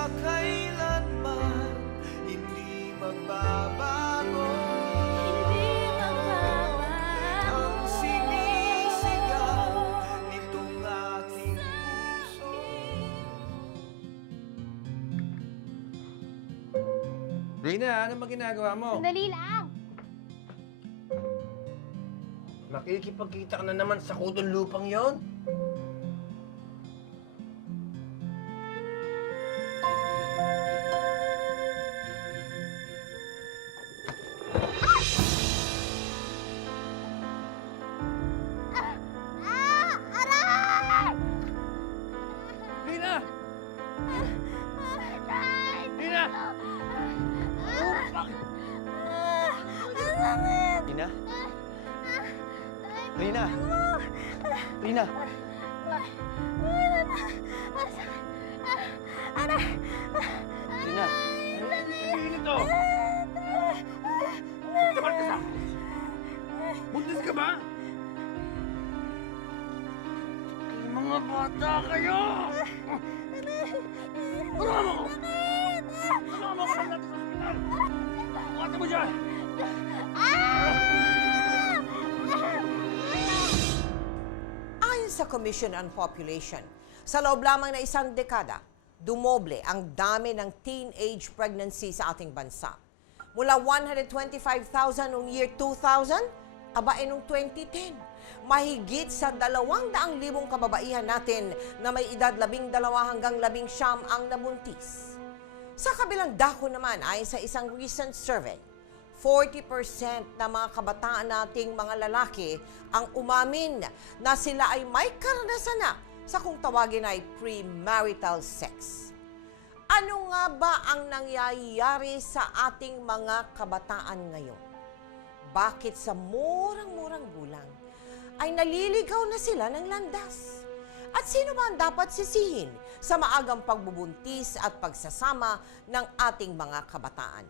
makailanman hindi magbabago. Ang sinisigaw nitong aking puso. Rina, ano ba ginagawa mo? Sandali lang. Makikipagkita ka na naman sa kutong lupang yon. Aray! Rina! Aray! Rina! Ang sakit! Rina? Rina! Rina! Aray! Rina! Ano ito? Kamal ka sa akin? Buntis ka ba? Ay, mga bata kayo! Tulungan mo ko! Tulungan mo ko sa natin sa ospital! Bukatan mo dyan! Ayon sa Commission on Population, sa loob lamang na isang dekada, dumoble ang dami ng teenage pregnancy sa ating bansa. Mula 125,000 noong year 2000, abae noong 2010. Mahigit sa 200,000 kababaihan natin na may edad 12 hanggang 19 ang nabuntis. Sa kabilang dako naman ay sa isang recent survey, 40% na mga kabataan nating mga lalaki ang umamin na sila ay may karanasan na sa kung tawagin ay premarital sex. Ano nga ba ang nangyayari sa ating mga kabataan ngayon? Bakit sa murang-murang gulang ay naliligaw na sila ng landas? At sino ba ang dapat sisihin sa maagang pagbubuntis at pagsasama ng ating mga kabataan?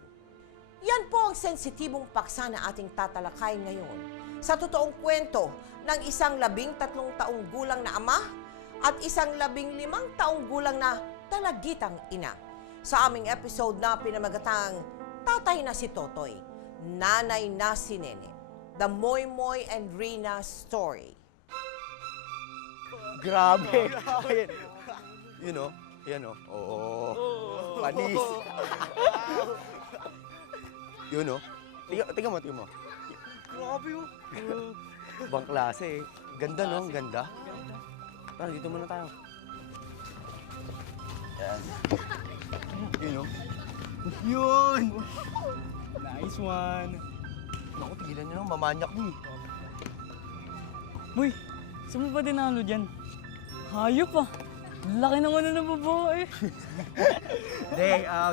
Yan po ang sensitibong paksa na ating tatalakay ngayon sa totoong kwento ng isang 13 taong gulang na ama at isang 15 taong gulang na talagitang ina. Sa aming episode na pinamagatang Tatay na si Totoy, Nanay na si Nene, The Moy Moy and Rina Story. Grabe! You know? Yan o. Oo. Panis. You know? Tingnan mo. Grabe yun. Ibang klase eh. Ganda no? Ang ganda. Tara, dito muna tayo. Yan. You know? Yun! Nice one! Naku, tigilan nyo lang. Mamanyak mo eh. Uy, saan mo ba dinalo dyan? Hayop ah! Laki naman na ng babae! Hindi,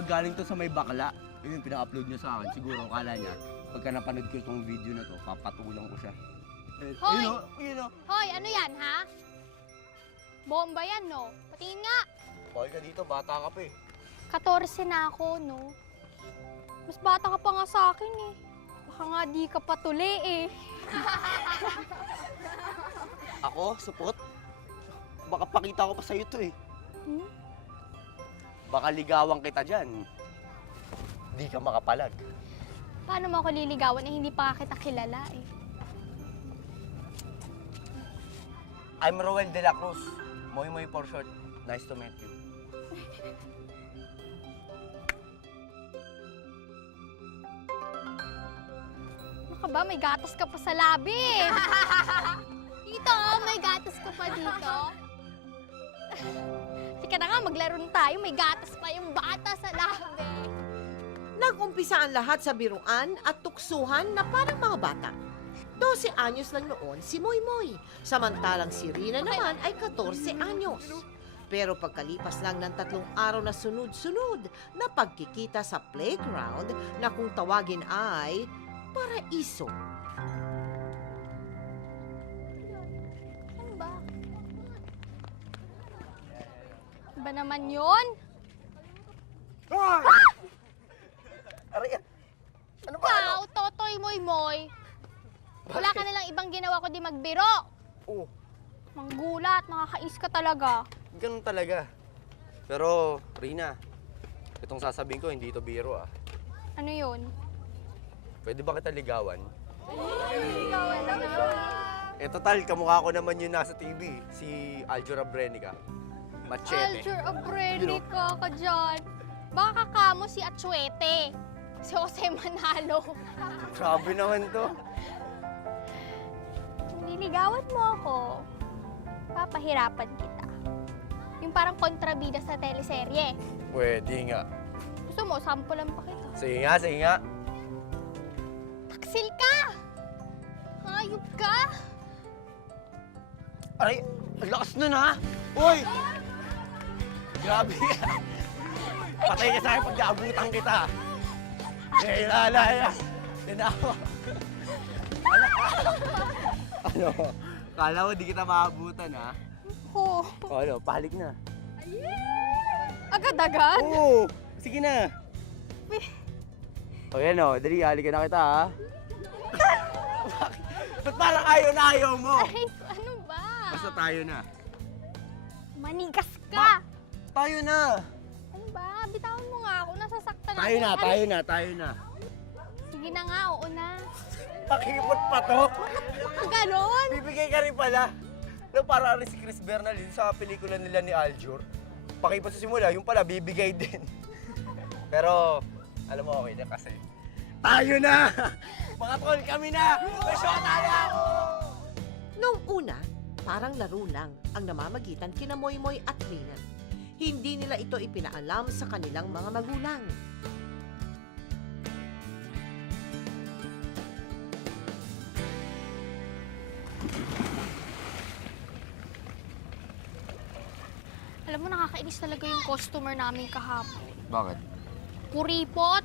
galing to sa may bakla. Yun yung pina-upload niya sa akin. Siguro, akala niya, pagka napanood ko itong video na to, papatulang ko siya. Hoy! You know? Hoy, ano yan, ha? Bomba yan, no? Patingin nga. Bakit ka dito? Bata ka pa eh. 14 na ako, no? Mas bata ka pa nga sa akin, eh. Baka nga di ka patuli, eh. Ako, supot? Baka pakita ko pa sa'yo to eh. Hmm? Baka ligawan kita dyan. Di ka makapalag. Paano mo ako liligawan eh hindi pa kita kilala, eh? I'm Roel de la Cruz. Moy Moy for short. Nice to meet you. Ano ka ba? May gatas ka pa sa labi. Dito, oh, may gatas ka pa dito. Sige na nga, maglaro na tayo. May gatas pa yung bata sa labi. Nag-umpisa ang lahat sa biruan at tuksuhan na parang mga bata. 12 anyos lang noon si Moy Moy, samantalang si Rina naman ay 14 anyos. Pero pagkalipas lang ng 3 araw na sunod-sunod na pagkikita sa playground na kung tawagin ay paraiso. Ano ba? Ba naman yun? Aray, ano ba? Ikaw, Totoy Moy-Moy. Wala ka nilang ibang ginawa kundi magbiro. Oo, Manggulat, nakakais ka talaga. ganun talaga. Pero, Rina, Itong sasabihin ko, hindi ito biro ah. Ano yun? Pwede ba kita ligawan? Ligawan na Eh total, kamukha ko naman yun nasa TV. Si Aljura Brenica. Machete. Alger Abrenica ka dyan. Baka kamo si Atsuete. Si Jose Manalo. Grabe naman to. Kung niligawan mo ako, papahirapan kita. Yung parang kontrabida sa teleserye. Pwede nga. Gusto mo, sampulan pa kita. Sige nga, sige nga. Taksil ka! Hayop ka! Aray, ang lakas nun ha! Uy! Grabe ka! Patay ka sa akin pag naabutan kita. Eh, lalaya. Tinawa. Ano? Kala ko di kita maabutan ha? Oh, O ano, pahalik na. agad-agad? Oo! Sige na. O yan o, dali, halikan na kita ha. Bakit? Ba't parang ayaw na ayaw mo? Ay, ano ba? Basta tayo na. Manigas ka! Tayo na! Ano ba? Bitawan mo nga ako. Nasasaktan ako. Tayo na, Ano? tayo na, tayo na. Sige na nga, oo na. Pakipot pa to. Ganon! Bibigay ka rin pala. No, para rin si Chris Bernal yun sa pelikula nila ni Aljur. Pakipot sa simula, yung pala bibigay din. Pero, alam mo okay na kasi. Tayo na! Mga tol, kami na! May shot tayo ako! Noong una, parang laro lang ang namamagitan kina Moymoy at Rina. Hindi nila ito ipinaalam sa kanilang mga magulang. Alam mo, nakakainis talaga yung customer namin kahapon. Bakit? Kuripot!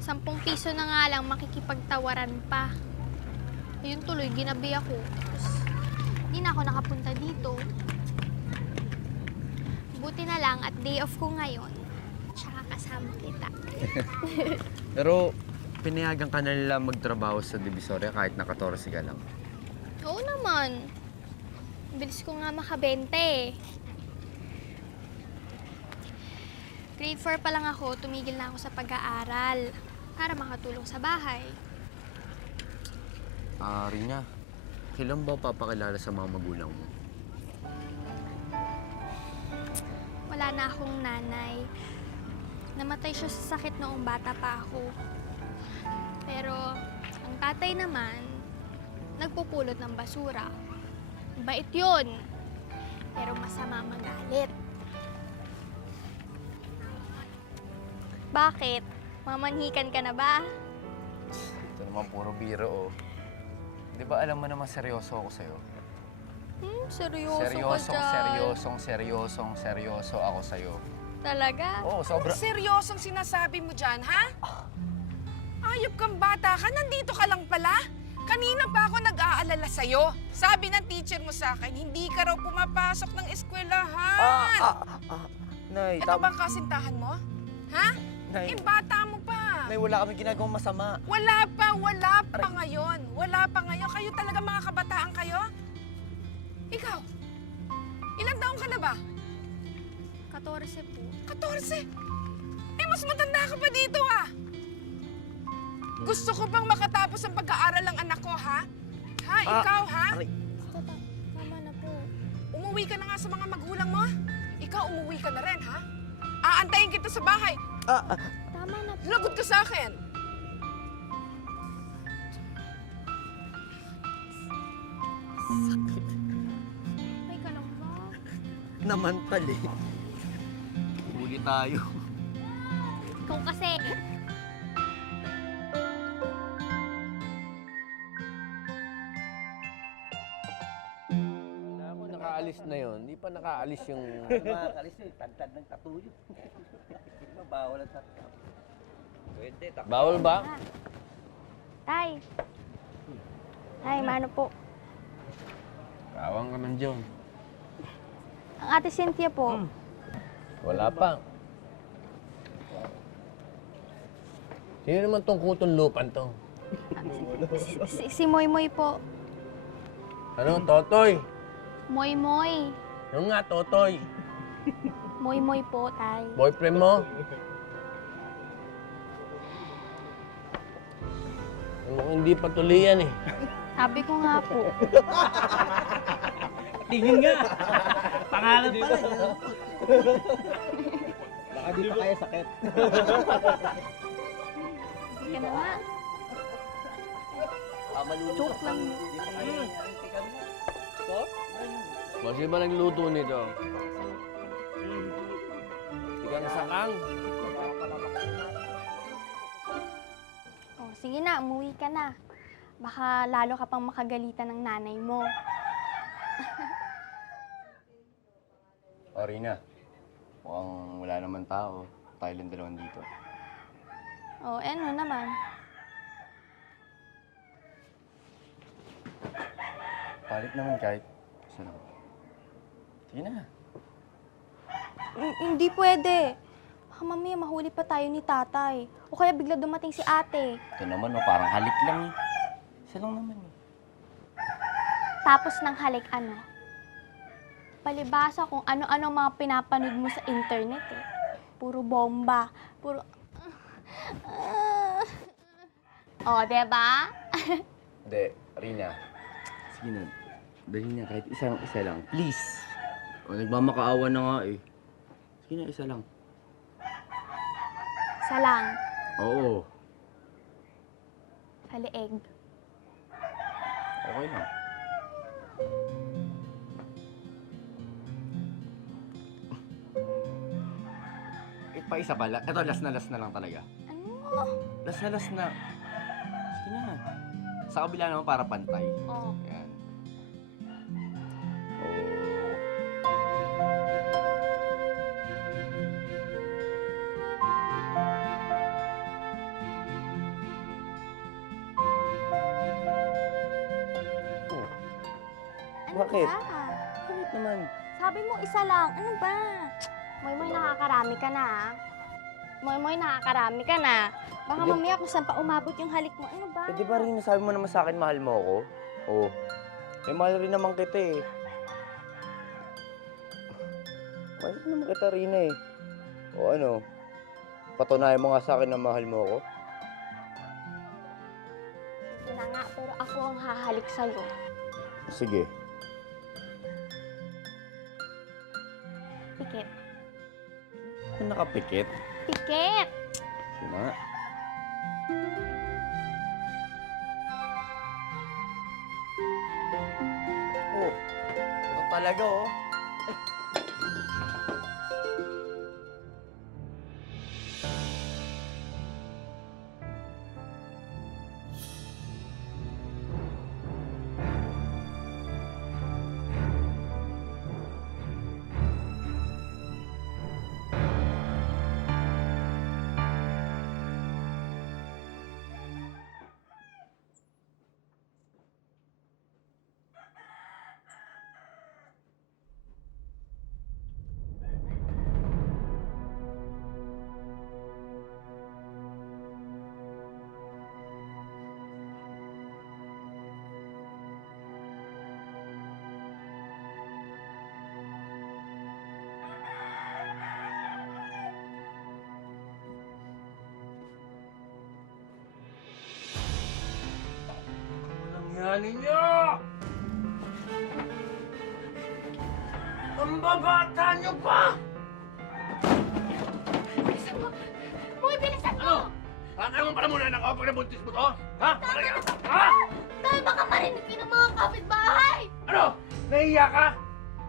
10 piso na nga lang, makikipagtawaran pa. Ayun tuloy, ginabi ako. Tapos, hindi na ako nakapunta dito. Buti na lang at day off ko ngayon. Tsaka kasama kita. Pero, pinayagan ka na nila magtrabaho sa Divisoria kahit naka 14 ka lang. Oo naman. Bilis ko nga makabente eh. Grade 4 pa lang ako, tumigil na ako sa pag-aaral para makatulong sa bahay. Rina, kailan ba papakilala sa mga magulang mo? Wala na akong nanay. Namatay siya sa sakit noong bata pa ako. Pero ang tatay naman, nagpupulot ng basura. Bait yun. Pero masama magalit. Bakit? Mamanhikan ka na ba? Ito naman puro biro, oh. Di ba alam mo naman seryoso ako sa'yo? Seryoso ako sa'yo. Talaga? Oo, sobra. Seryosong sinasabi mo dyan, ha? Ayop kang bata ka, nandito ka lang pala. Kanina pa ako nag-aalala sa'yo. Sabi ng teacher mo sa akin, hindi ka raw pumapasok ng eskwelahan. Nay, Ito bang kasintahan mo? Ha? Nay, Bata mo pa. Nay, wala kami ginagawang masama. Wala pa ngayon. Wala pa ngayon. Kayo talaga mga kabataan kayo? Ikaw, ilang taon ka na ba? 14 po. 14? Mas matanda ka pa dito, ah. Gusto ko bang makatapos ang pag-aaral ng anak ko, ha? Ha? Ikaw, ha? Aray. Tama na po. Umuwi ka na nga sa mga magulang mo. Ikaw, umuwi ka na rin, ha? Aantayin kita sa bahay. Tama na po. Lagot ka sa akin. May ka lang ba? Namantal eh. Huli tayo. Ikaw kasi. Ako nakaalis na yon, hindi pa nakaalis yung... Makakalis yun, tantad ng tatuyo. Bawal ang tatuyo. Pwede, Bawal ba? Tay. Tay, mano po? Kawang ka man dyan. Ang ate Cynthia po. Wala pa. Sino naman tong kutong lupan to? Si Moy Moy po. Ano, Totoy? Moy Moy. Yung nga, Totoy. Moy-moy po, tay. Boyfriend mo? Mukhang hindi patuloy yan eh. Sabi ko nga po. Tingin nga. Pangalan pala. Baka di pa kaya sakit. Hindi ka na nga. Joke lang yun. Kasi ba nagluto nito? Tigang sakang. Oh, sige na, umuwi ka na. Baka lalo ka pang makagalitan ng nanay mo. O, Rina. Mukhang wala naman tao. Tayo lang dalawan dito. Oh, ano naman? Palit naman kahit isa lang. Sige na. Hindi pwede. Baka mamaya mahuli pa tayo ni tatay. O kaya bigla dumating si ate. Ito naman, parang halik lang eh. Isa lang naman eh. Tapos ng halik ano? Palibasa kung ano-ano mga pinapanood mo sa internet eh. Puro bomba. Puro... Oh, diba? Hindi, Rina. Sige na. Dali na, kahit isa lang. Please. O, nagmamakaawa na nga eh. Sige na, isa lang. Isa lang. Oo. Sa leeg. Okay lang. Pa isa pala. Ito, last na lang talaga. Ano? Last na. Sige na. Sa kabila naman para pantay. Oh. Yan. Oh. Oh. Ano Bakit? ba? Bakit naman? Sabi mo isa lang. Ano ba? Moy-moy, nakakarami ka na, ah. Moy-moy, nakakarami ka na. Baka Hindi. mamaya kung saan pa umabot yung halik mo. Ano ba? Eh, di ba rin sabi mo naman sa akin, mahal mo ako? Oo. Eh, mahal rin naman kita eh. Mahal rin naman kita, Rina eh. O ano? Patunayan mo nga sa akin na mahal mo ako? Sige na nga, pero ako ang hahalik sa'yo. Sige. Pikit. Ano nakapikit? Pikit! Sige na nga. Oh, ito talaga oh. Yan ninyo! Ang babata nyo pa! Uy, bilisan mo! Ano mo pala muna ako pag nabuntis mo to? Ha? Ha? Dahil baka marinig ka ng mga kapitbahay! Ano? Nahihiya ka?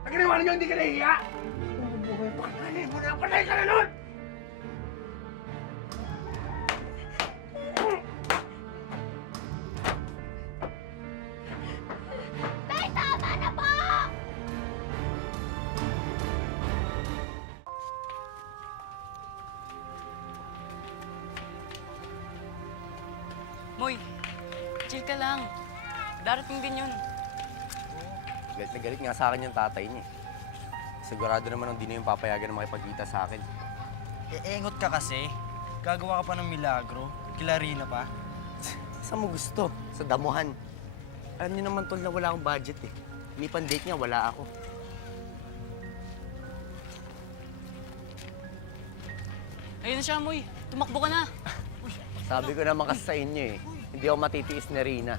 Ang ginawa ninyo hindi ka nahihiya? Patay mo na! Patay ka na nun! Dahil tama na po! Moy, chill ka lang. Darating din yun. Galit na galit nga sa akin yung tatay niya. Sigurado naman hindi na yung papayagan na makipagkita sa akin. Engot ka kasi. Gagawa ka pa ng milagro. Kila Rina pa. Saan mo gusto? Sa damuhan. Alam niyo naman tol na wala akong budget eh. Ni pan-date niya, wala ako. Ayun na siya, Moy. Tumakbo ka na. Sabi ko naman kasi sa inyo eh, hindi ako matitiis ni Rina.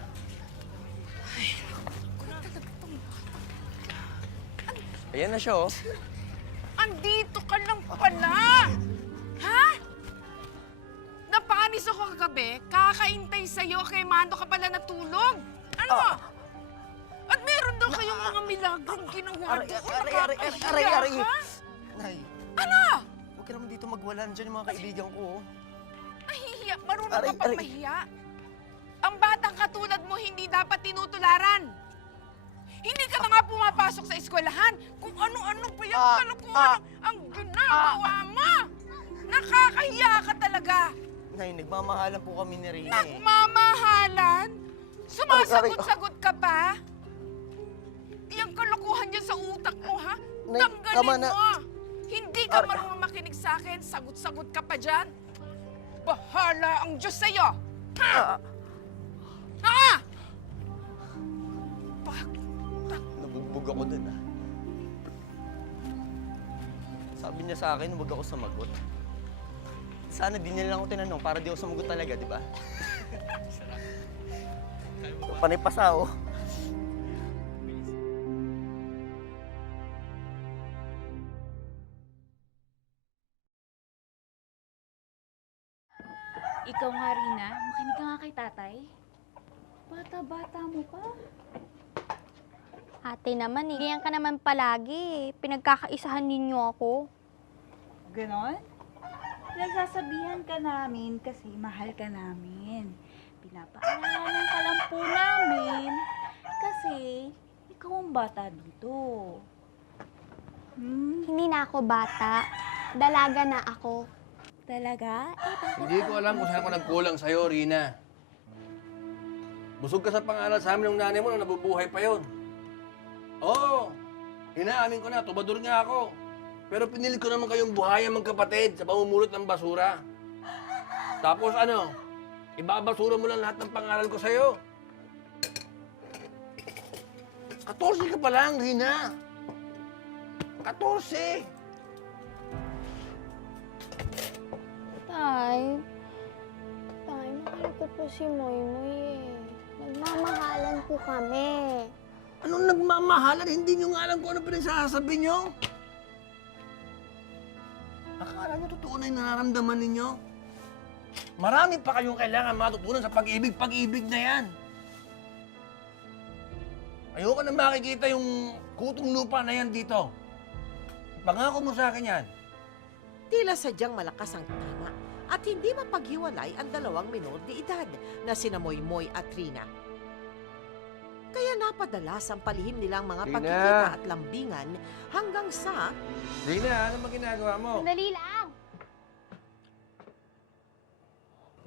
Ayan na siya oh. Andito ka lang pala! Ha? Napanis ako kagabi, kakaintay sa'yo, kay Mando ka pala natulog. Ano? At meron daw kayong mga milagrong ginawa doon. Nakakahiya ka? Nay, Ano? huwag ka naman dito magwalan dyan yung mga kaibigan ko oh. Nahihiya? Marunong Aray, ka pang aray. mahiya? Ang batang katulad mo hindi dapat tinutularan. Hindi ka na nga pumapasok sa eskwelahan. Kung ano-ano pa yung kalokohan ang ginagawa mo. Nakakahiya ka talaga. Nay, nagmamahalan po kami ni Rina eh. Nagmamahalan? Sumasagot-sagot ka pa? Yung kalokohan dyan sa utak mo, ha? Nay, tama Tanggalin na. mo! Hindi ka marunong makinig sa akin. Sagot-sagot ka pa dyan. Bahala ang Diyos sa'yo! Ha? Ha? Nabugbog ako dun ah. Sabi niya sa akin, huwag ako sumagot. Sana di niya lang ako tinanong para di ako sumagot talaga, di ba? Panay pasa oh. Ikaw nga, Rina, makinig ka nga kay tatay. Bata-bata mo pa. Ate naman, ganyan ka naman palagi. Pinagkakaisahan ninyo ako. Ganon? Nagsasabihan ka namin kasi mahal ka namin. Pinapaalalan ka lang po namin kasi ikaw ang bata dito. Hindi na ako bata. Dalaga na ako. Talaga? Hindi ko alam kung saan ako nagkulang sa'yo, Rina. Busog ka sa pangaral sa amin ng nanay mo nung nabubuhay pa yon. Oo, inaamin ko na, tubador nga ako. Pero pinilit ko naman kayong buhayan magkapatid sa pamumulot ng basura. Tapos ano, ibabasura mo lang lahat ng pangaral ko sa'yo. 14 ka pa lang, Rina. 14! Tay, mahal ko po si Moymoy eh. Nagmamahalan po kami. Anong nagmamahalan? Hindi nyo nga alam kung ano pinagsasabi nyo. Akala nyo totoo na yung nararamdaman ninyo? Marami pa kayong kailangan matutunan sa pag-ibig. Pag-ibig na yan. Ayoko na makikita yung kutong lupa na yan dito. Pangako mo sa akin yan. Tila sadyang malakas ang tama at hindi mapaghiwalay ang dalawang minor de edad na sina Moymoy at Rina. Kaya napadalas ang palihim nilang mga Rina! pagkikita at lambingan hanggang sa Rina, ano ba ginagawa mo? Sandali lang.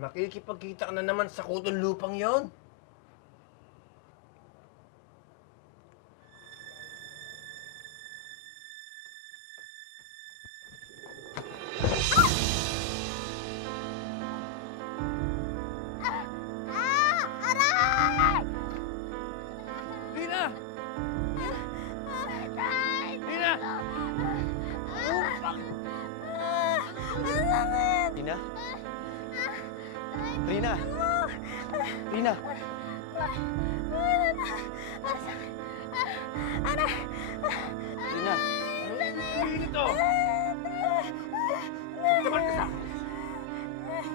Makikipagkita ka na naman sa kutong lupang yon. Rina! Rina! Rina? Rina? Rina? Rina? Ano ito? Tapat ka sa akin.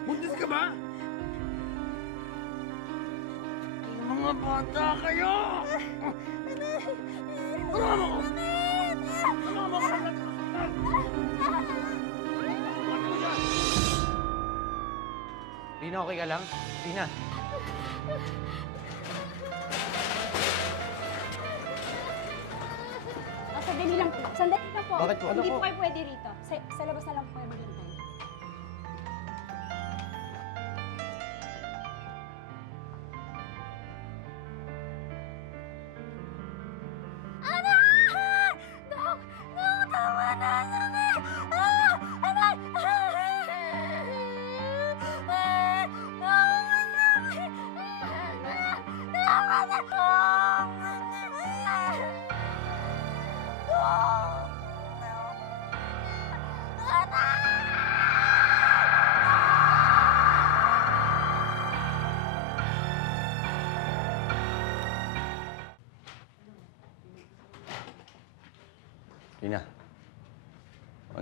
Buntis ka ba? Mga bata kayo! Tulungan mo ko! Tulungan mo ko! Rina, okay ka lang? Rina? Sandali lang po. Bakit po? Ano Hindi po? po kayo pwede rito. Sa labas na lang po kayo maghintay. Anak!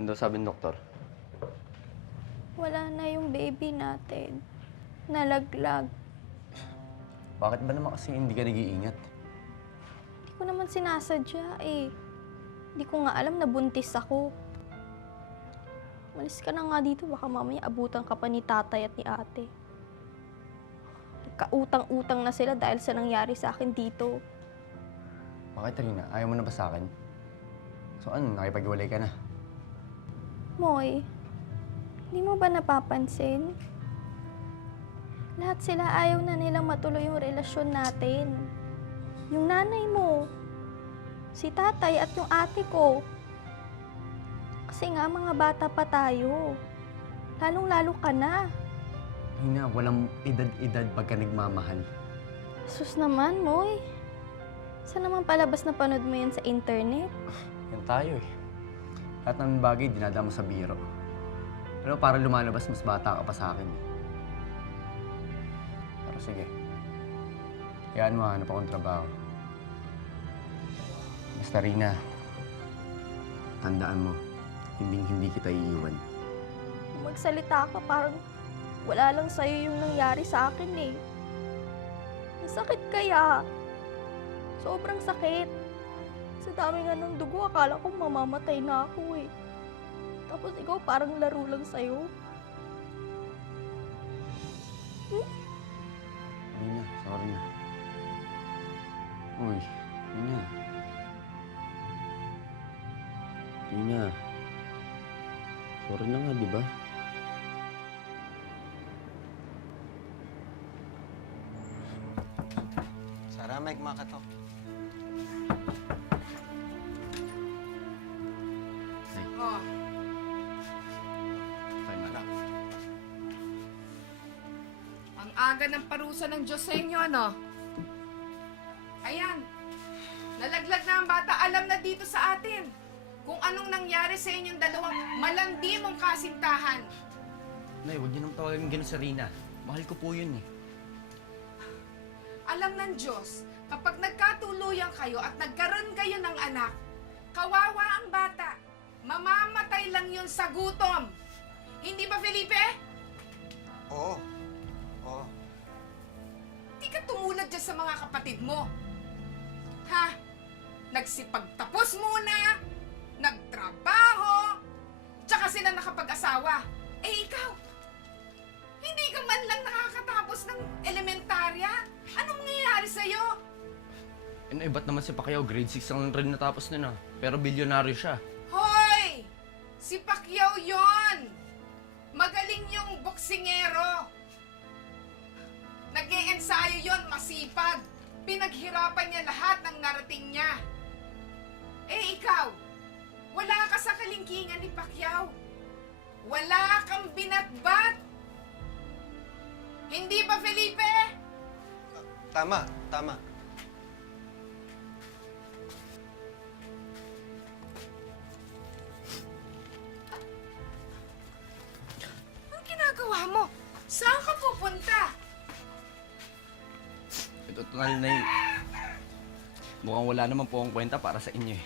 Ano daw sabi ng doktor? Wala na yung baby natin. Nalaglag. Bakit ba naman kasi hindi ka nag-iingat? Hindi ko naman sinasadya eh. Hindi ko nga alam na buntis ako. Malis ka na nga dito, baka mamaya abutan ka pa ni tatay at ni ate. Nagkautang-utang na sila dahil sa nangyari sa akin dito. Bakit, Rina? Ayaw mo na ba sa akin? So ano, nakipag-iwalay ka na? Moy, hindi mo ba napapansin? Lahat sila ayaw na nilang matuloy yung relasyon natin. Yung nanay mo, si tatay at yung ate ko. Kasi nga mga bata pa tayo. Lalong-lalo ka na. Rina, walang edad-edad pagka nagmamahal. Sus naman, Moy. Saan naman palabas na panood mo yan sa internet? Yan tayo eh. Lahat ng bagay dinadama sa biro. Pero para lumalabas, mas bata ka pa sa akin. Pero sige. Hayaan mo, hanap akong trabaho. Basta Rina, tandaan mo, hindi kita iiwan. Kung magsalita ka, parang wala lang sa'yo yung nangyari sa akin eh. Masakit kaya. Sobrang sakit. Sa dami nga ng dugo, akala ko mamamatay na ako eh. Tapos ikaw parang laro lang sa'yo. Rina, sorry na. Uy, Rina. Rina. Sorry na nga, di ba? Sara, Mike, makato. Oh, Fine, malak. ang aga ng parusa ng Diyos sa inyo, ano? Ayan. Nalaglag na ang bata. Alam na dito sa atin kung anong nangyari sa inyong dalawang malandi mong kasintahan. Nay, huwag niyo nang tawagin gano'n sa Rina. Mahal ko po yun eh. Alam ng Diyos, kapag nagkatuluyan kayo at nagkaroon kayo ng anak, kawawa ang bata. Mamamatay lang yun sa gutom. Hindi ba, Felipe? Oo. Oo. Di ka tumulad dyan sa mga kapatid mo. Ha? Nagsipagtapos muna, nagtrabaho, tsaka sila nakapag-asawa. Eh ikaw, hindi ka man lang nakakatapos ng elementarya. Anong nangyayari sa'yo? Eh, ba't naman si Pacquiao? Grade 6 lang rin natapos nun ah. Pero bilyonaryo siya. Hoy! Si Pacquiao yon. Magaling yung boksingero. Nag-e-ensayo yon, masipag. Pinaghirapan niya lahat ng narating niya. Eh ikaw, wala ka sa kalingkingan ni Pacquiao. Wala kang binatbat. Hindi ba, Felipe? Tama, tama. Anong ginagawa mo? Saan ka pupunta? Ito, tunal na yun. Mukhang wala naman po akong kwenta para sa inyo eh.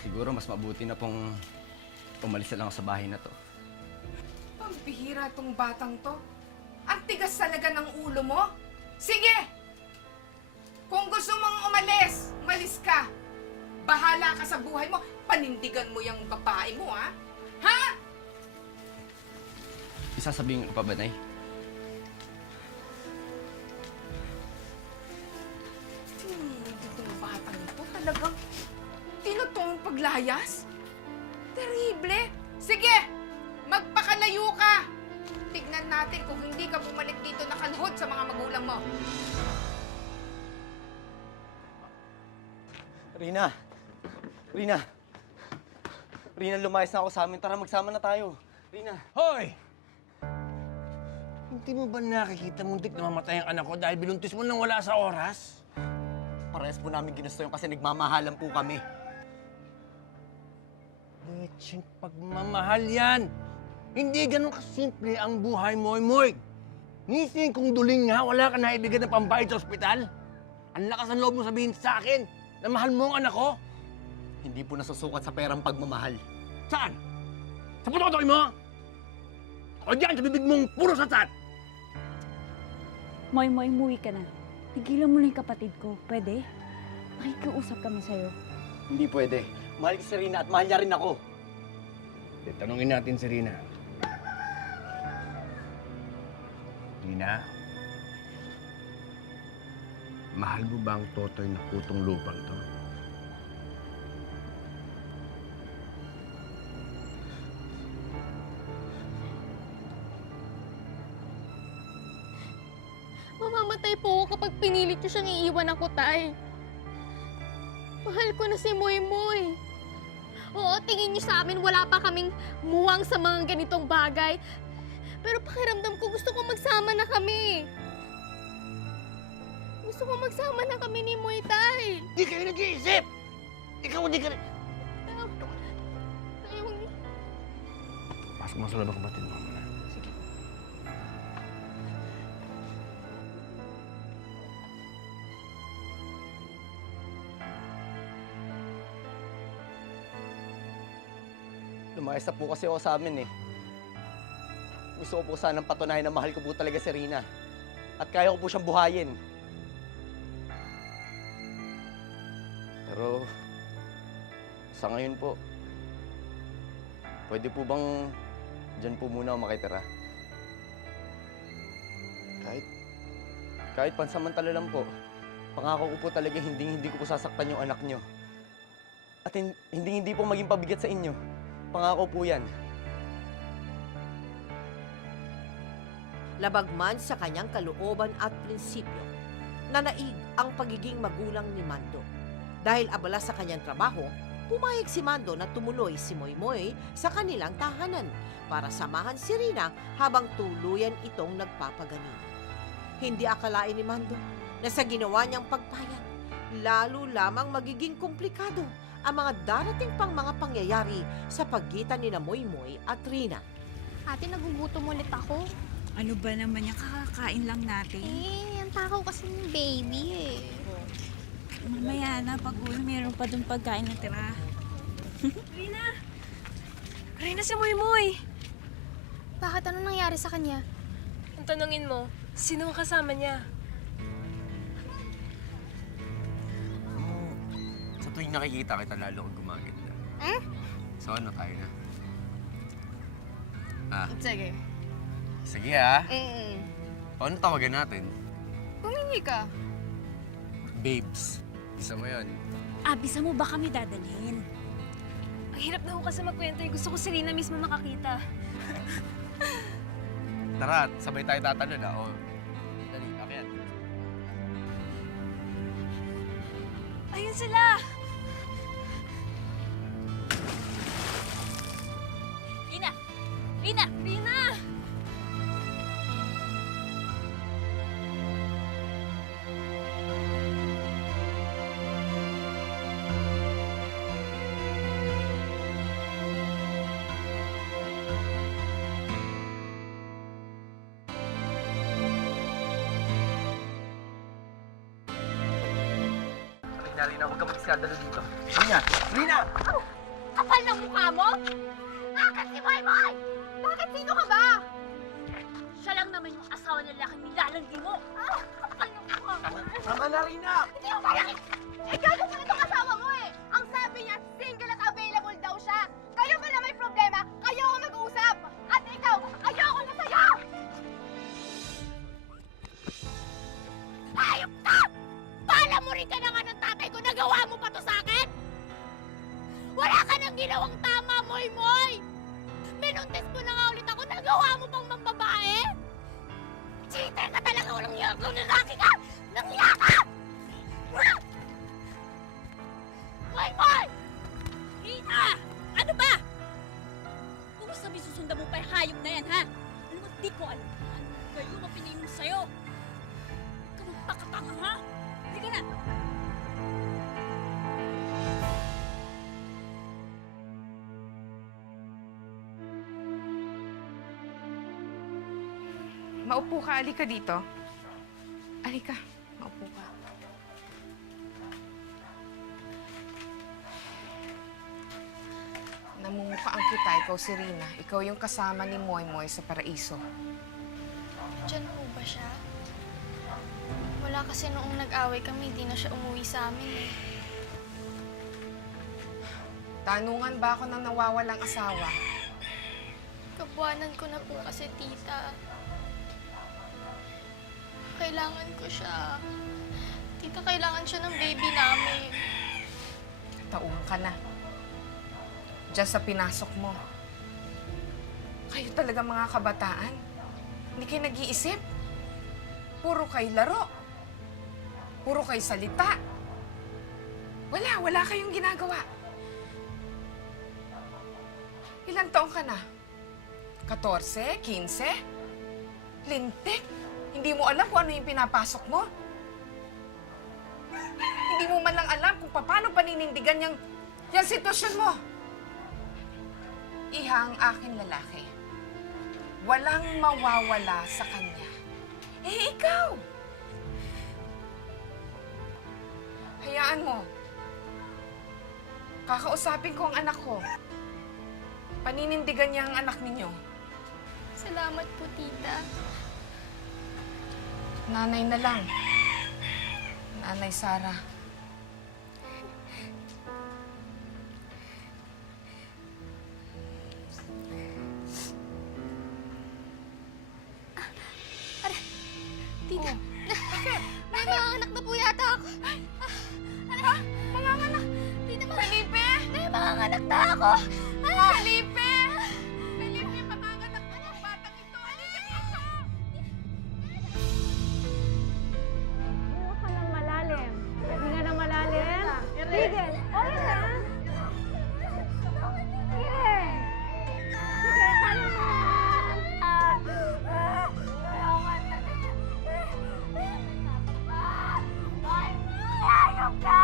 Siguro mas mabuti na pong umalis na lang ako sa bahay na to. Pambihira tong batang to. Ang tigas talaga ng ulo mo. Sige! Kung gusto mong umalis, umalis ka. Bahala ka sa buhay mo. Panindigan mo yung babae mo, ha? Ha? Isasabihin ko pa ba, Nay? Itong batang ito talagang tinutong paglayas. Terrible. Sige! Magpakalayo ka! Tignan natin kung hindi ka bumalik dito nakaluhod sa mga magulang mo. Rina! Rina! Rina, lumayas na ako sa amin. Tara, magsama na tayo. Rina! Hoy! Hindi mo ba nakikita muntik na mamatay ang anak ko dahil binuntis mo nang wala sa oras? Parehas po namin ginusto yung kasi nagmamahalan po kami. Lecheng pagmamahal yan! Hindi ganun kasimple ang buhay mo, Moy. Nising kung duling nga, wala ka na ibigay ng pambayad sa ospital. Ang lakas ng loob mo sabihin sa akin na mahal mo ang anak ko. Hindi po nasusukat sa perang pagmamahal. Saan? Sa putotoy mo? O diyan, sa bibig mong puro satsat! Moy, umuwi ka na. Tigilan mo na yung kapatid ko. Pwede? Nakikiusap kami sa'yo. Hindi pwede. Mahal ko si Rina at mahal niya rin ako. Tanungin natin si Rina. Rina, mahal mo ba ang totoy na putong lupang to? Mamamatay po ako kapag pinilit niyo siyang iiwan ako, Tay. Mahal ko na si Moy Moy. Oo, tingin niyo sa amin wala pa kaming muwang sa mga ganitong bagay. Pero pakiramdam ko gusto ko magsama na kami. Gusto ko magsama na kami ni Moy, Tay. Di kayo nag-iisip! Ikaw hindi ka rin... Tay, huwag niyo. Pasok mo sa loob ang kapatid mo muna. Sige. Lumayas na po kasi ako sa amin eh. Gusto ko po sanang patunayan na mahal ko po talaga si Rina. At kaya ko po siyang buhayin. Pero, sa ngayon po, pwede po bang dyan po muna ako makitira? Kahit pansamantala lang po, pangako ko po talaga hindi ko po sasaktan yung anak nyo. At hindi po maging pabigat sa inyo. Pangako po yan. Labag man sa kanyang kalooban at prinsipyo, nanaig ang pagiging magulang ni Mando. Dahil abala sa kanyang trabaho, pumayag si Mando na tumuloy si Moy Moy sa kanilang tahanan para samahan si Rina habang tuluyan itong nagpapagaling. Hindi akalain ni Mando na sa ginawa niyang pagpayag, lalo lamang magiging komplikado ang mga darating pang mga pangyayari sa pagitan ni Moy Moy at Rina. Ate, nagugutom ulit ako. Ano ba naman yung kakakain lang natin? Ang takaw kasi ng baby eh. Mamaya na, pag uwi, meron pa dun pagkain na tira. Rina! Rina, si Moy Moy! Bakit? Ano nangyari sa kanya? Ang tanungin mo, sino ang kasama niya? Sa tuwing nakikita kita, lalo kang gumaganda. So ano tayo na? Sige. Sige Paano tawagan natin? Pumingi ka. Babes. Isa mo yun. Bisa mo ba kami dadalhin? Ang hirap na ho kasi magkwento eh. Gusto ko si Rina mismo makakita. Tara, sabay tayo tatalon O, dali, akyat. Ayun sila! Rina! Rina! Rina! Rina, huwag ka mag-iskandalo dito. Rina! Rina! Kapal ng mukha mo? Bakit si Moy Moy? Bakit sino ka ba? Siya lang naman yung asawa ng laki nilalandi mo! Kapal ng mukha mo. Tama na, Rina! Hindi mo malaki! Gano'n mo itong asawa mo eh! Ang sabi niya, single at available daw siya! Kayo ba na may problema? Kayo ako mag-uusap! At ikaw, ayoko na sa'yo! Ayop ka! Pala mo rin ka na nga ng tatay ko, nagawa mo pa to sa akin? Wala ka nang ginawang tama, Moy Moy! Minuntis mo na nga ulit ako, nagawa mo pang mambabae? Cheater ka talaga, walang yako, lalaki ka! Nangya ka! Moy Moy! Rina! Ano ba? Kung sabi susundan mo pa yung hayop na yan, ha? Alam mo, di ko alam. Ano kayo mapinay mo sa'yo? Huwag ka magpakatanga, ha? Hindi ka na! Maupo ka, alika dito. Alika, maupo ka. Namumukhaan kita, ikaw si Rina. Ikaw yung kasama ni Moy Moy sa paraiso. Diyan po ba siya? Wala kasi noong nag-away kami, hindi na siya umuwi sa amin eh. Tanungan ba ako ng nawawalang asawa? Kabuanan ko na po kasi, tita. Kailangan ko siya. Tita, kailangan siya ng baby namin. Taong ka na. Diyan sa pinasok mo. Kayo talaga mga kabataan. Hindi kayo nag-iisip. Puro kayo laro. Puro kayo salita. Wala kayong ginagawa. Ilang taong ka na? 14? 15? Lintik? Hindi mo alam kung ano yung pinapasok mo? Hindi mo man lang alam kung paano paninindigan yung sitwasyon mo. Iha ang aking lalaki. Walang mawawala sa kanya. Eh, ikaw! Hayaan mo. Kakausapin ko ang anak ko. Paninindigan niya ang anak ninyo. Salamat po, tita. Nanay na lang. Nanay Sara. Tita, may mga anak na po yata ako. Ha? Mga anak? Tita, Felipe? may mga anak na ako. Felipe! Felipe, panganganak na yung batang ito. Halika dito! Hinga ka ng malalim. Hinga ng malalim. Tigil. Okay na. Sige. Sige, kaya mo. Ayok ka!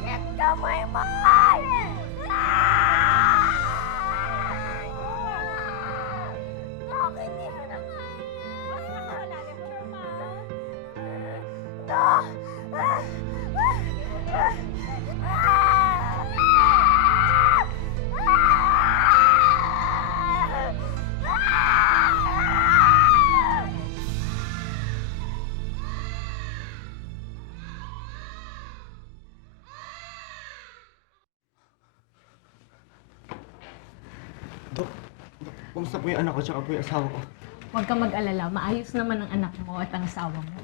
Let go, my mahal! Bakit hindi mo na Dok, kumusta po yung anak ko tsaka po yung asawa ko? Huwag kang mag-alala, maayos naman ang anak mo at ang asawa mo.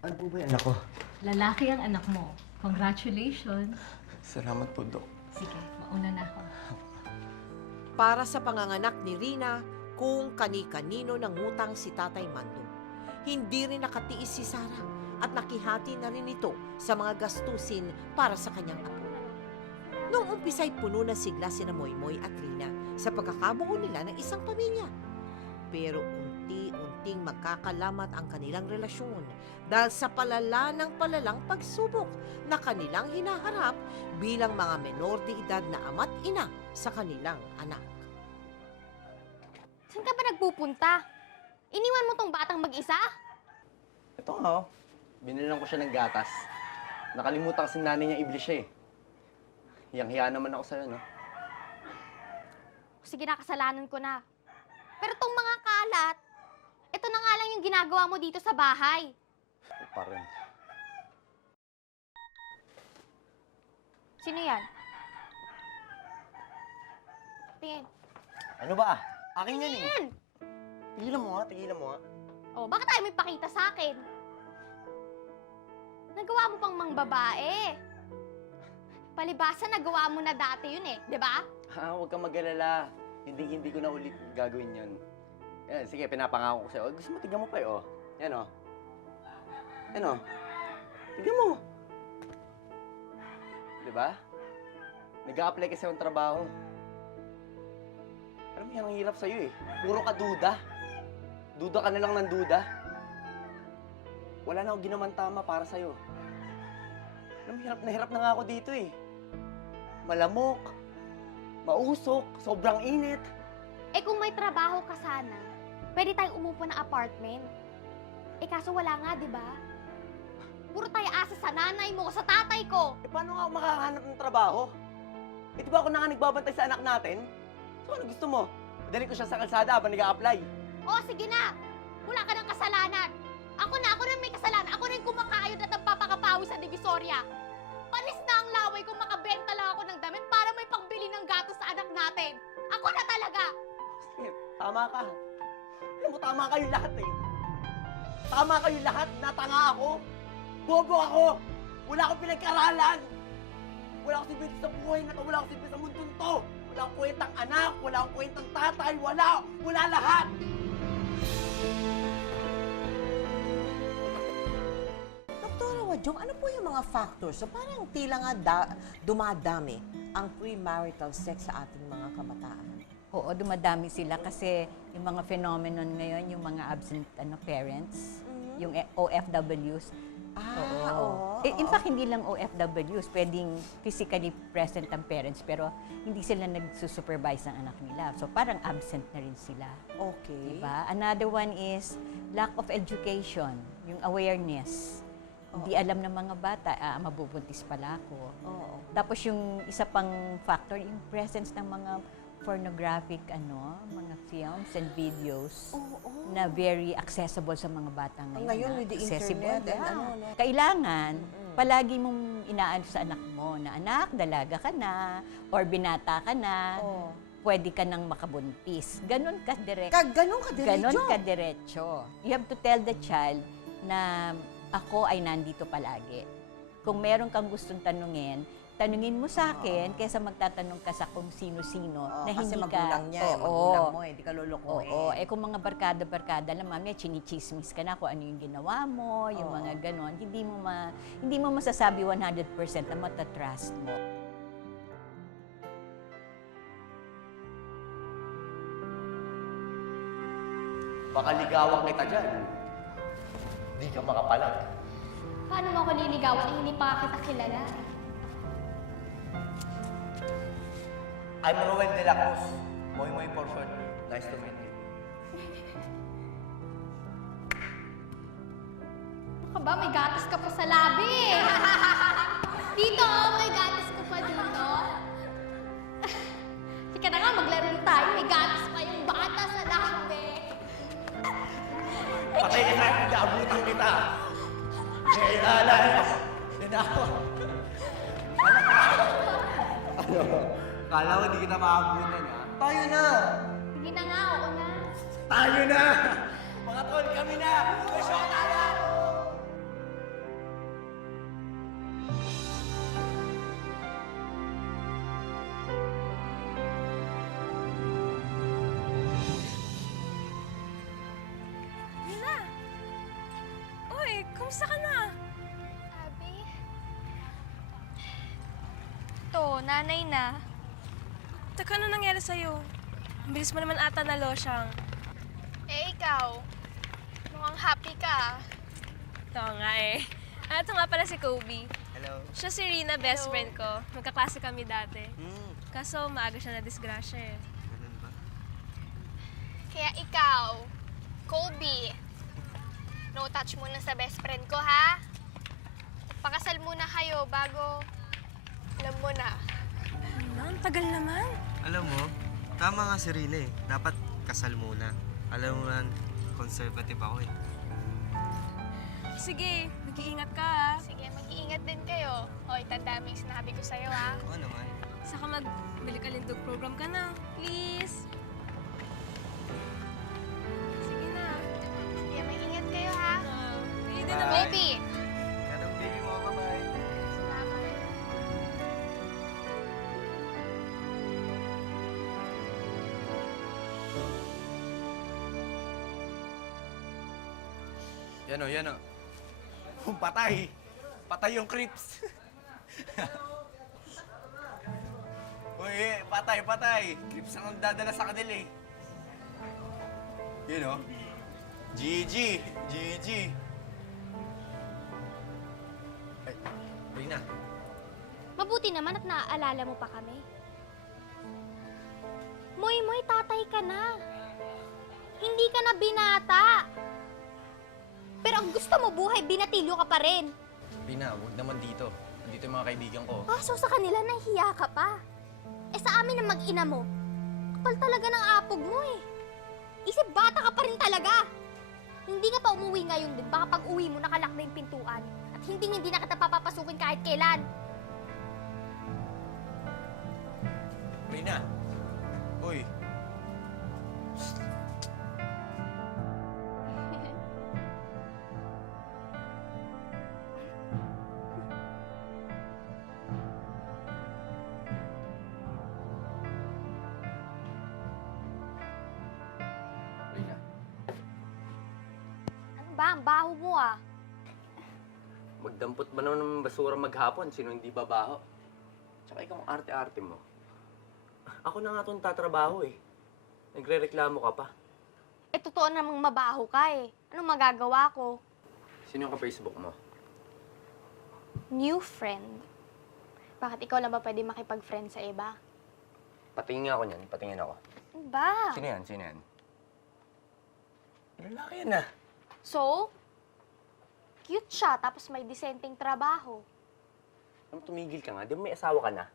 Ano po ba yung anak ko? Lalaki ang anak mo. Congratulations. Salamat po, Dok. Sige, mauna na ako. Para sa panganganak ni Rina, kung kani-kanino nangutang si Tatay Mando. Hindi rin nakatiis si Sara at nakihati na rin ito sa mga gastusin para sa kanyang apo. Noong umpisa'y puno na sigla sina Moymoy at Rina sa pagkakabuo nila ng isang pamilya. Pero unti-unting magkakalamat ang kanilang relasyon dahil sa palala ng palalang pagsubok na kanilang hinaharap bilang mga menor de edad na ama't ina sa kanilang anak. Saan ka ba nagpupunta? Iniwan mo tong batang mag-isa? Ito nga, oh. Binilang ko siya ng gatas. Nakalimutan kasi nanay niya iblis siya eh. Hiyang-hiya naman ako sa'yo, no? Sige na, kasalanan ko na. Pero tong mga kalat, ito na nga lang yung ginagawa mo dito sa bahay. Pa rin. Sino yan? Tingin. Ano ba? Akin yan eh. Yan! Tigilan mo nga, tigilan mo nga. Oh, bakit tayo may pakita sa akin? Nagawa mo pang mangbabae. Palibasa, nagawa mo na dati yun eh, di ba? Huwag kang mag-alala. Hindi ko na ulit gagawin yun. Yan, sige, pinapangako ko sa'yo. Oh, gusto mo, tignan mo pa eh, oh. Yan, oh. Yan, oh. Tignan mo. Di ba? Nag-a-apply kasi akong trabaho. Alam mo, yan ang hirap sa'yo eh. Puro ka duda. Duda ka na lang ng duda. Wala na akong ginawan tama para sa'yo. Alam mo, hirap na nga ako dito eh. Malamok, mausok, sobrang init. Eh kung may trabaho ka sana, pwede tayong umupo ng apartment. Eh kaso wala nga, di ba? Puro tayo asa sa nanay mo, sa tatay ko. Eh, paano nga ako makakahanap ng trabaho? Eh, di ba ako na nga nagbabantay sa anak natin? So, ano gusto mo? Madali ko siya sa kalsada habang nag-a-apply. O, sige na! Wala ka ng kasalanan! Ako na may kasalanan! Ako na yung kumakayod at nagpapakapawi sa Divisoria! Panis na ang laway kung makabenta lang ako ng damit para may pangbili ng gatos sa anak natin! Ako na talaga! Sige, tama ka. Alam mo, tama kayong lahat eh. Tama kayong lahat, natanga ako. Bobo ako. Wala akong pinagkaralan. Wala akong silbi sa buhay na to. Wala akong silbi sa mundong to. Wala akong kwentang anak. Wala akong kwentang tatay. Wala lahat. Doktora Wajong, ano po yung mga factors? So parang tila nga dumadami ang premarital sex sa ating mga kabataan. Oo, dumadami sila kasi yung mga phenomenon ngayon, yung mga absent parents, yung OFWs. Oo. In fact, hindi lang OFWs, pwedeng physically present ang parents pero hindi sila nagsusupervise ng anak nila. So parang absent na rin sila. Okay. Diba? Another one is lack of education, yung awareness. Hindi alam ng mga bata, mabubuntis pala ako. Oo. Tapos yung isa pang factor, yung presence ng mga pornographic mga films and videos na very accessible sa mga bata ngayon. Ngayon with the internet and Kailangan palagi mong inaano sa anak mo na anak, dalaga ka na or binata ka na. Pwede ka nang makabuntis. Ganon ka diretso. Ganon ka diretso? Ganon ka diretso. You have to tell the child na ako ay nandito palagi. Kung meron kang gustong tanungin mo sa akin kaysa magtatanong ka sa kung sino-sino na kasi hindi magulang ka... niya, magulang mo, hindi ka lulukuhin. Oo, kung mga barkada-barkada lang, mami, chinichismis ka na kung ano yung ginawa mo, yung mga ganon. Hindi mo masasabi 100% na matatrust mo. Baka ligawan kita dyan. Di ka makapalag. Paano mo ako liligawan eh, hindi pa kita kilala? I'm Roel de la Cruz. Moy Moy for short. Nice to meet you. Baka ba, may gatas ka pa sa labi eh. Dito, may gatas ka pa dito. Sige na nga, maglaro na tayo. May gatas pa yung bata sa labi. Patay ka na, naabutan kita. Kailangan. Sinako. Kala ko di kita maabutan, ha? Tayo na! Sige na nga, oo na. Tayo na! Mga tol, kami na! Masyota na! Nina! Uy, kumusta ka na? Abby? To, nanay na. Teka, ano nangyari sa'yo? Ang bilis mo naman ata na losyang. Eh, ikaw. Mukhang happy ka. Oo nga eh. Ito nga pala si Kobe. Hello. Siya si Rina, best friend ko. Magkaklase kami dati. Kaso maaga siya na disgrasya eh. Ganun ba? Kaya ikaw, Colby, no touch muna sa best friend ko, ha? Pakasal muna kayo bago alam mo na. Ano? Ang tagal naman. Alam mo, tama nga si Rina eh. Dapat kasal muna. Alam mo man, conservative ako eh. Sige, mag-iingat ka ha. Sige, mag-iingat din kayo. Hoy, tanda mo yung sinabi ko sa'yo, ha? Oo naman. Saka magbili kalindog program ka na. Please. Sige na. Sige, mag-ingat kayo, ha? Kayo din naman. Baby! Ganun baby mo, bye-bye. Salamat. Yan o, yan o. Patay. Patay yung creeps. Uy, patay, patay. Creeps ang dadala sa kanila eh. Yun o. GG. GG. Ay, Rina. Mabuti naman at naaalala mo pa kami. Moy, tatay ka na. Hindi ka na binata. Pero ang gusto mo buhay, binatilyo ka pa rin. Rina, huwag naman dito. Dito yung mga kaibigan ko. So sa kanila, nahihiya ka pa. sa amin ng mag-ina mo. Kapal talaga ng apog mo eh. Isip bata ka pa rin talaga. Hindi ka pa umuwi ngayon din. Baka pag uwi mo, nakalak na yung pintuan. At hindi na kita papapasukin kahit kailan. Rina. Uy. Rina, Ano ba? Ang baho mo ah. magdampot ba naman ng basura maghapon? Sino hindi babaho? Tsaka ikaw ang arte-arte mo. Ako na nga itong tatrabaho eh. Nagre-reklamo ka pa. Eh, totoo namang mabaho ka eh. Anong magagawa ko? Sino yung ka-Facebook mo? New friend. Bakit ikaw lang ba pwede makipag-friend sa iba? Patingin nga ako niyan. Patingin ako. Ano ba? Sino yan? Sino yan? Lalaki yan ah. So, cute siya, tapos may disenteng trabaho. Ano, tumigil ka nga? Di ba may asawa ka na?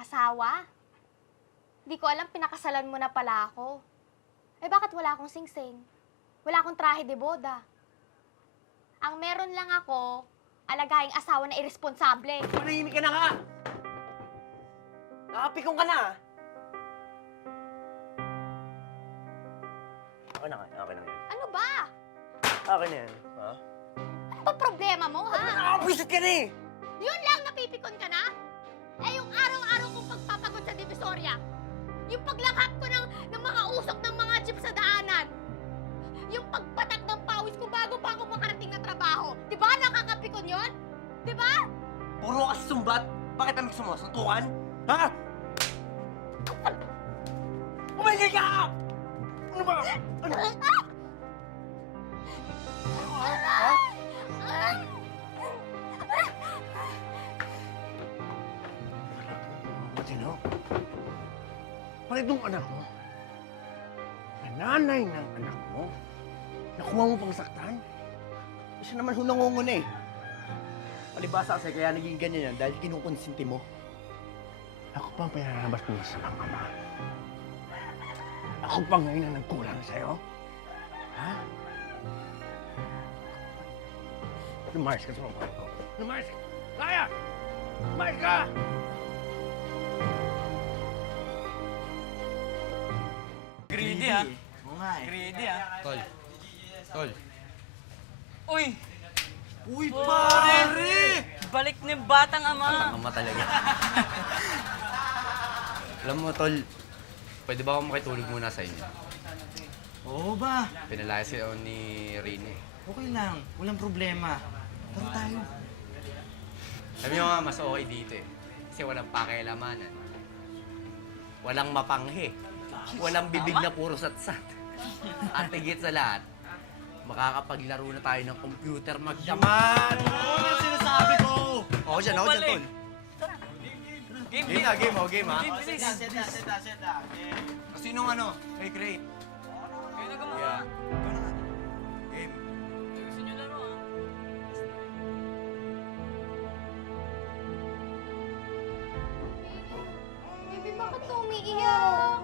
Asawa? Di ko alam, pinakasalan mo na pala ako. Eh, bakit wala akong singsing? Wala akong trahe de boda. Ang meron lang ako, alagaing asawa na irresponsable. Manahimik ka na nga! Nakapikong ka na ah! Akin na nga. Akin na yan. Ano ba? Akin na yan. Ha? Ano ba problema mo, ha? Nakakapwisit ka na eh! Yun lang, napipikon ka na? Eh, yung araw-araw kong pagpapagod sa Divisoria. Yung paglanghap ko ng mga usok ng mga jeep sa daanan. Yung pagpatak ng pawis ko bago pa ako makarating na trabaho. Di ba nakakapikon yun? Di ba? Puro ka sumbat! Bakit ang gusto mo? Suntukan? Ha? Umigay ka! Ano ba? Ano? Matino? Pare itong anak mo? Nanay ng anak mo? Nakuha mo pang saktan? Siya naman hunangunguna eh. Palibasa kasi kaya naging ganyan yan dahil kinukonsinti mo. Ako pa ang pinanabas mo sa mga ama. Ako pa ngayon ang nagkulang sa'yo? Ha? Lumayas ka sa mga ko. Lumayas ka! Kaya! Lumayas ka! Greedy ah. Oo nga eh. Greedy ah. Tol. Tol. Uy! Uy, Pare! Balik ni batang ama. Ang ama talaga. Alam mo, Tol, pwede ba akong makitulog muna sa inyo? Oo ba? Pinalayas ako ni Rene. Okay lang. Walang problema. Tara tayo. Sabi nyo nga, mas okay dito eh. Kasi walang pakialamanan. Walang mapanghe. Walang bibig na puro satsat. At higit sa lahat, makakapaglaro na tayo ng computer Yaman! Oo, yung sinasabi ko! Ako dyan, Tol. Game, Game na, game, oh, game ha. Game, bilis. Sinong ano? Create. Kayo na gumawa. Yeah. Game. Gusto nyo laro ah. Baby, bakit ka umiiyak?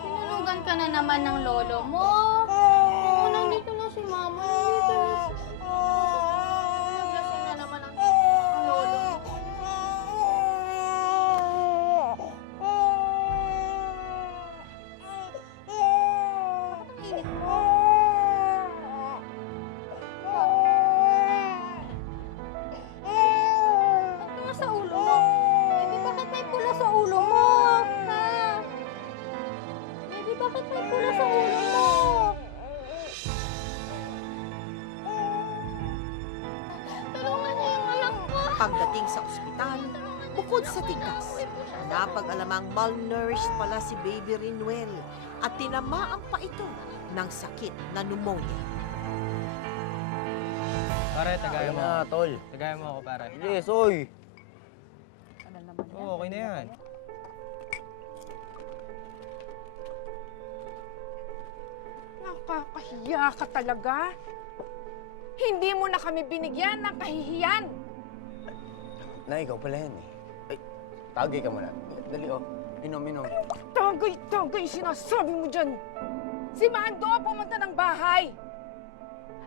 Tinulugan ka na naman ng lolo mo. Oo, nandito na si mama. Nandito na si... Naglasing na naman ang lolo mo. Bakit ang init mo? Bakit nga sa ulo mo? Baby, bakit may pula sa ulo mo? Ha? Baby, bakit may pula sa ulo mo? Tulungan niyo yung anak ko. Pagdating sa ospital, bukod sa tigas, napag-alamang malnourished pala si Baby Rinuel at tinamaan pa ito ng sakit na pneumonia. Pare, tagayan mo. Tol. Tagayan mo ako, pare. Yes, oy. Oo, okay na yan. Nakakahiya ka talaga. Hindi mo na kami binigyan ng kahihiyan. Na, ikaw pala yan eh. Ay, tagay ka muna. Dali oh. Inom. Tagay sinasabi mo dyan. Si Mando pumunta ng bahay.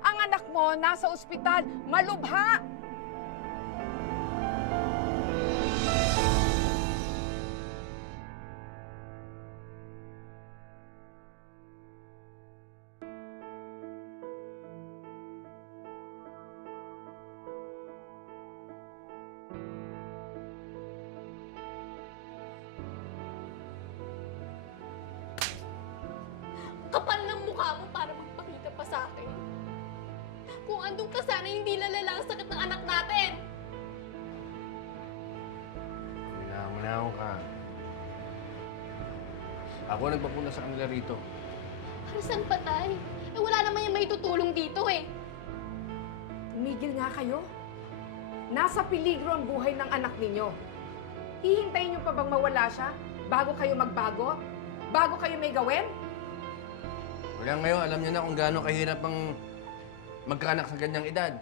Ang anak mo nasa ospital, malubha. Kapal ng mukha mo para magpakita pa sa akin. Kung andun ka sana, hindi lalala ang sakit ng anak natin. Minaw ka. Ako nagpapunta sa kanila rito. Para saan patay? Eh wala naman yung may tutulong dito eh. Tumigil nga kayo. Nasa peligro ang buhay ng anak ninyo. Hihintayin niyo pa bang mawala siya bago kayo magbago? Bago kayo may gawin? Wala ngayon, alam niyo na kung gaano kahirap ang magkaanak sa ganyang edad.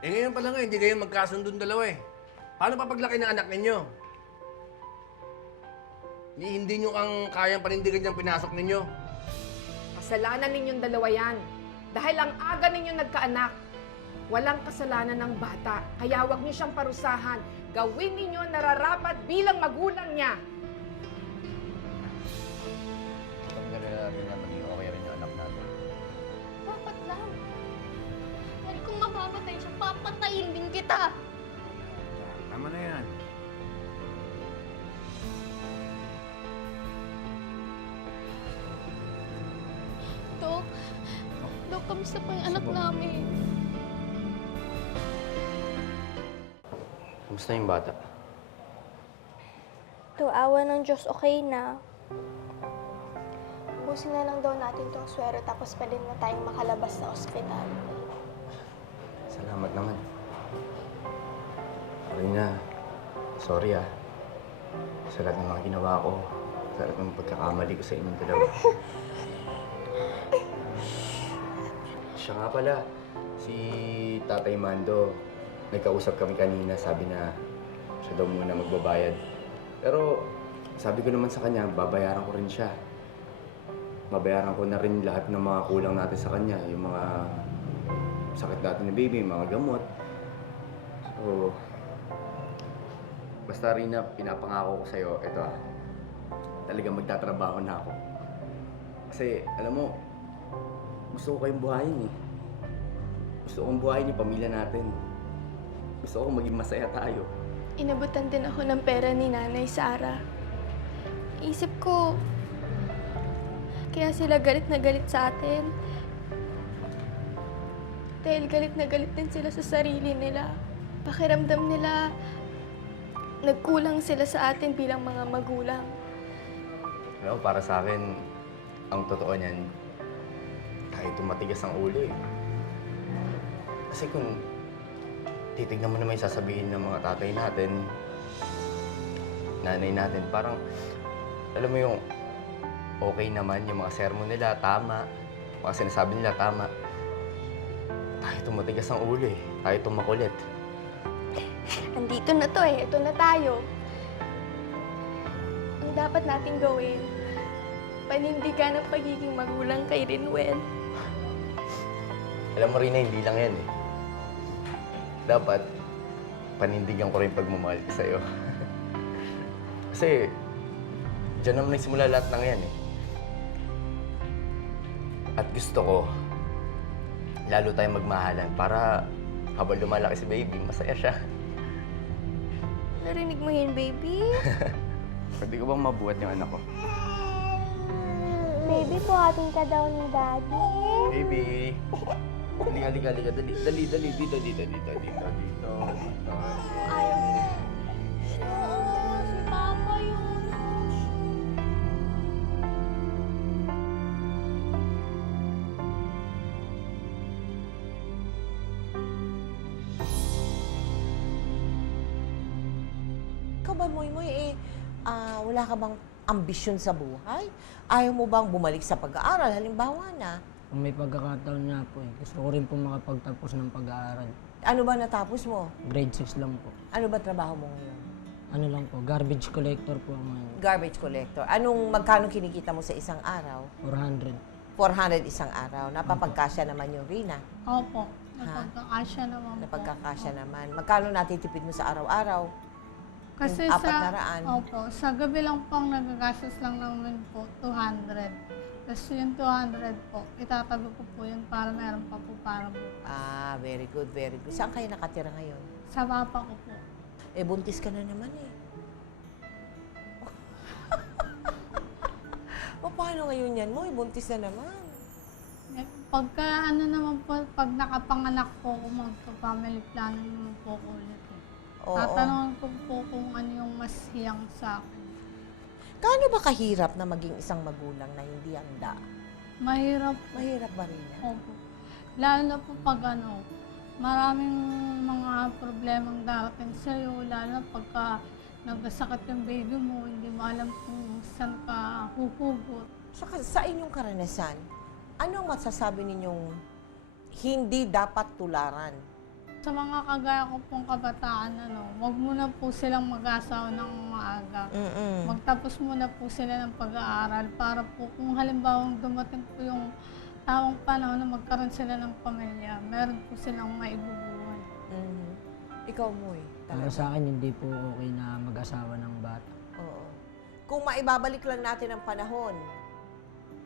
Eh ngayon pa lang hindi kayo magkasundon dalawa eh. Paano papaglaki ng anak ninyo? Hindi nyo ang kayang panindigan niyang pinasok ninyo. Kasalanan ninyong dalawa yan. Dahil ang aga ninyo nagkaanak, walang kasalanan ng bata. Kaya huwag niyo siyang parusahan. Gawin ninyo ang nararapat bilang magulang niya. Tanggalin na natin na maging okay rin yung anak natin. Dapat lang. Dahil kung mamamatay siya, papatayin din kita. Tama na yan. Dok, kamusta pa yung anak namin? Kamusta yung bata? To awa ng Diyos, okay na. Ubusin na lang daw natin tong swero tapos pwede na tayong makalabas sa ospital. Salamat naman. Karina, sorry ah. Sa lahat ng mga ginawa ko, sa lahat ng pagkakamali ko sa inyong dalawa. Siya nga pala, si Tatay Mando, nagkausap kami kanina, sabi na siya daw muna magbabayad. Pero sabi ko naman sa kanya, babayaran ko rin siya. Babayaran ko na rin lahat ng mga kulang natin sa kanya, yung mga sakit natin ni baby, mga gamot. So, basta Rina, pinapangako ko sa'yo, ito talagang magtatrabaho na ako. Kasi, alam mo, gusto ko kayong buhayin eh. Gusto kong buhayin yung pamilya natin. Gusto ko maging masaya tayo. Inabutan din ako ng pera ni Nanay Sara. Isip ko, kaya sila galit na galit sa atin. Dahil galit na galit din sila sa sarili nila. Pakiramdam nila, nagkulang sila sa atin bilang mga magulang. Alam mo, para sa akin, ang totoo niyan, kahit tumatigas ang ulo eh. Kasi kung titignan mo naman yung sasabihin ng mga tatay natin, nanay natin, parang, alam mo yung okay naman, yung mga sermon nila, tama. Mga sinasabi nila, tama. Tayo tumatigas ang ulo eh. Tayo tumakulit. Andito na to eh. Ito na tayo. Ang dapat nating gawin, panindigan ang pagiging magulang kay Rinwell. Alam mo rin na hindi lang yan eh. Dapat, panindigan ko rin pagmamahal ko sa'yo. Kasi, dyan naman nagsimula lahat ng yan eh. At gusto ko, lalo tayong magmahalan para habang lumalaki si baby, masaya siya. Narinig mo yun, baby? Pwede ko bang mabuhat yung anak ko? Baby, buhatin ka daw ni Daddy. Baby! Halika. Dali. Dito. Ayaw niya. Oo, si Papa yun. Ikaw ba, Moy, wala ka bang ambisyon sa buhay? Ayaw mo bang bumalik sa pag-aaral? Halimbawa na, Kung may pagkakataon nga po eh, gusto ko rin po makapagtapos ng pag-aaral. Ano ba natapos mo? Grade 6 lang po. Ano ba trabaho mo ngayon? Ano lang po, garbage collector po ang mga Garbage collector. Magkano kinikita mo sa isang araw? 400. 400 isang araw. Napapagkasya naman yung Rina. Opo, napagkakasya naman po. Napagkakasya naman. Magkano natitipid mo sa araw-araw? Kasi Yung 400. sa gabi lang pong nagagastos lang naman po, 200. Tapos yung 200 po, itatabi ko po yun para meron pa po para bukas. Ah, very good, very good. Saan kayo nakatira ngayon? Sa papa ko po. Eh, buntis ka na naman eh. O, paano ngayon yan mo? Buntis na naman. Pagka naman po, pag nakapanganak po ako, magpa-family planning naman po ako ulit. Oo. Tatanungin ko po kung ano yung mas hiyang sa akin. Gaano ba kahirap na maging isang magulang na hindi handa? Mahirap. Mahirap ba rin yan? Opo. Lalo na po pag maraming mga problemang darating sa'yo, lalo na pagka nagkasakit yung baby mo, hindi mo alam kung saan ka huhugot. Sa inyong karanasan, anong masasabi ninyong hindi dapat tularan? Sa mga kagaya ko pong kabataan, wag muna po silang mag-asawa ng maaga. Magtapos muna po sila ng pag-aaral para po kung halimbawa dumating po yung tamang panahon na magkaroon sila ng pamilya, meron po silang maibubuhay. Ikaw, Moy, Para sa akin, hindi po okay na mag-asawa ng bata. Oo. Kung maibabalik lang natin ang panahon,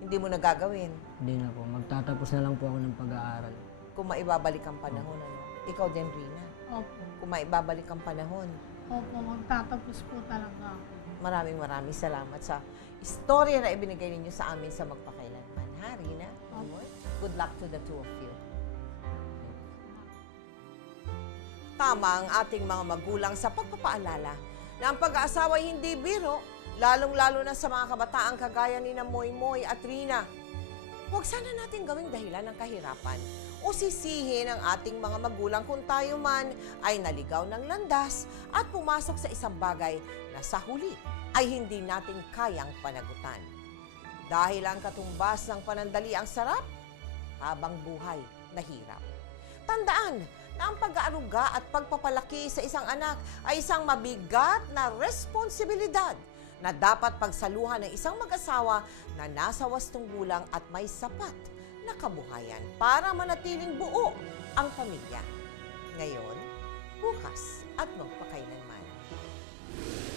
hindi mo na gagawin. Hindi na po. Magtatapos na lang po ako ng pag-aaral. Kung maibabalik ang panahon, Ikaw din, Rina. Opo. Kung maibabalik ang panahon. Opo, magtatapos po talaga ako. Maraming salamat sa istorya na ibinigay ninyo sa amin sa Magpakailanman. Ha, Rina? Moy? Good luck to the two of you. Tama ang ating mga magulang sa pagpapaalala na ang pag-aasawa ay hindi biro, lalong-lalo na sa mga kabataang kagaya ni na Moy at Rina. Huwag sana natin gawing dahilan ng kahirapan o sisihin ang ating mga magulang kung tayo man ay naligaw ng landas at pumasok sa isang bagay na sa huli ay hindi natin kayang panagutan. Dahil ang katumbas ng panandali ang sarap, habang buhay nahirap. Tandaan na ang pag-aaruga at pagpapalaki sa isang anak ay isang mabigat na responsibilidad na dapat pagsaluhan ng isang mag-asawa na nasa wastong gulang at may sapat na kabuhayan para manatiling buo ang pamilya. Ngayon, bukas at magpakailanman.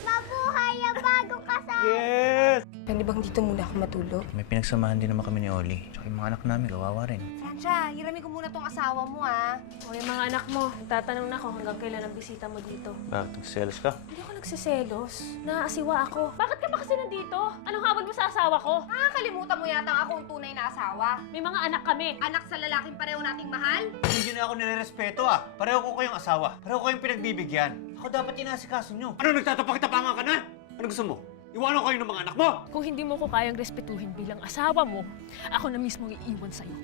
Mabuhay ang bagong kasal! Pwede bang dito muna ako matulog? May pinagsamahan din naman kami ni Oli. Tsaka yung mga anak namin, kawawa rin. Francia, hiramin ko muna tong asawa mo, O yung mga anak mo, nagtatanong na ako hanggang kailan ang bisita mo dito. Bakit? Nagsiselos ka? Hindi ako nagsiselos. Naasiwa ako. Bakit ka ba kasi nandito? Anong habol mo sa asawa ko? Nakakalimutan mo yata ako ang tunay na asawa. May mga anak kami. Anak sa lalaking pareho nating mahal? Hindi na ako nire-respeto Pareho ko kayong asawa. Pareho ko kayong pinagbibigyan. Ako dapat inasikaso nyo. Ano, nagtatapakitapanga ka na? Ano gusto mo? Iwanan ko kayo ng mga anak mo! Kung hindi mo ko kayang respetuhin bilang asawa mo, ako na mismo iiwan sa'yo.